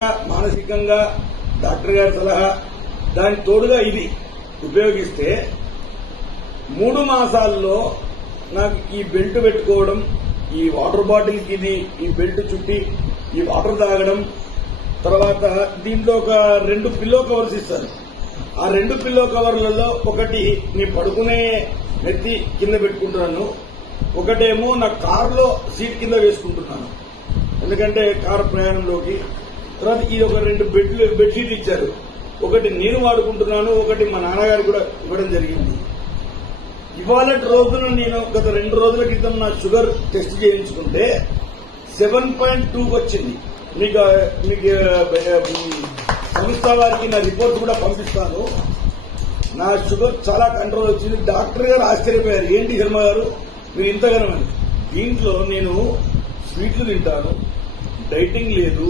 మానసికంగా డాక్టర్ గారి సలహా దానికి తోడుగా ఇది ఉపయోగిస్తే 3 మాసాల్లో నాకు ఈ బెల్ట్ పెట్టుకోవడం, ఈ వాటర్ బాటిల్కి ఇది ఈ బెల్ట్ చుట్టి ఈ వాటర్ తాగడం, తర్వాత దీంట్లో ఒక 2 పిల్లో కవర్స్ ఇస్తారు. ఆ 2 పిల్లో కవర్లలో ఒకటి నీ పడుకునే నెత్తి కింద పెట్టుకుంటున్నాను, ఒకటేమో నా కారులో సీట్ కింద వేసుకుంటున్నాను. ఎందుకంటే కారు ప్రయాణంలోకి. తర్వాత ఇది ఒక 2 బెడ్షీట్ ఇచ్చారు. ఒకటి నేను వాడుకుంటున్నాను, ఒకటి మా నాన్నగారికి కూడా ఇవ్వడం జరిగింది. ఇవాళ రోజున నేను గత 2 రోజుల క్రితం నా షుగర్ టెస్ట్ చేయించుకుంటే 7.2 వచ్చింది. మీకు సంస్థ వారికి నా రిపోర్ట్ కూడా పంపిస్తాను. నా షుగర్ చాలా కంట్రోల్ వచ్చింది. డాక్టర్ గారు ఆశ్చర్యపోయారు, ఏంటి శర్మ గారు మీరు ఇంతగానమని. దీంట్లో నేను స్వీట్లు తింటాను, డైటింగ్ లేదు,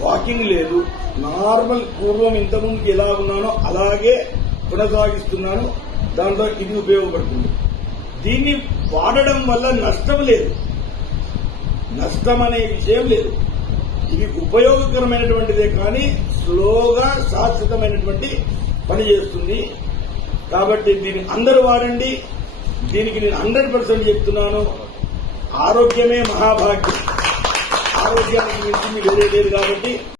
వాకింగ్ లేదు, నార్మల్ పూర్వం ఇంతకుముందు ఎలా ఉన్నానో అలాగే కొనసాగిస్తున్నాను. దాంతో ఇది ఉపయోగపడుతుంది. దీన్ని వాడడం వల్ల నష్టం లేదు, నష్టం అనే విషయం లేదు. ఇది ఉపయోగకరమైనటువంటిదే కానీ స్లోగా శాశ్వతమైనటువంటి పని చేస్తుంది. కాబట్టి దీన్ని అందరూ వాడండి. దీనికి నేను 100% చెప్తున్నాను. ఆరోగ్యమే మహాభాగ్యం. ఆరోగ్యానికి మించింది వేరే లేదు కాబట్టి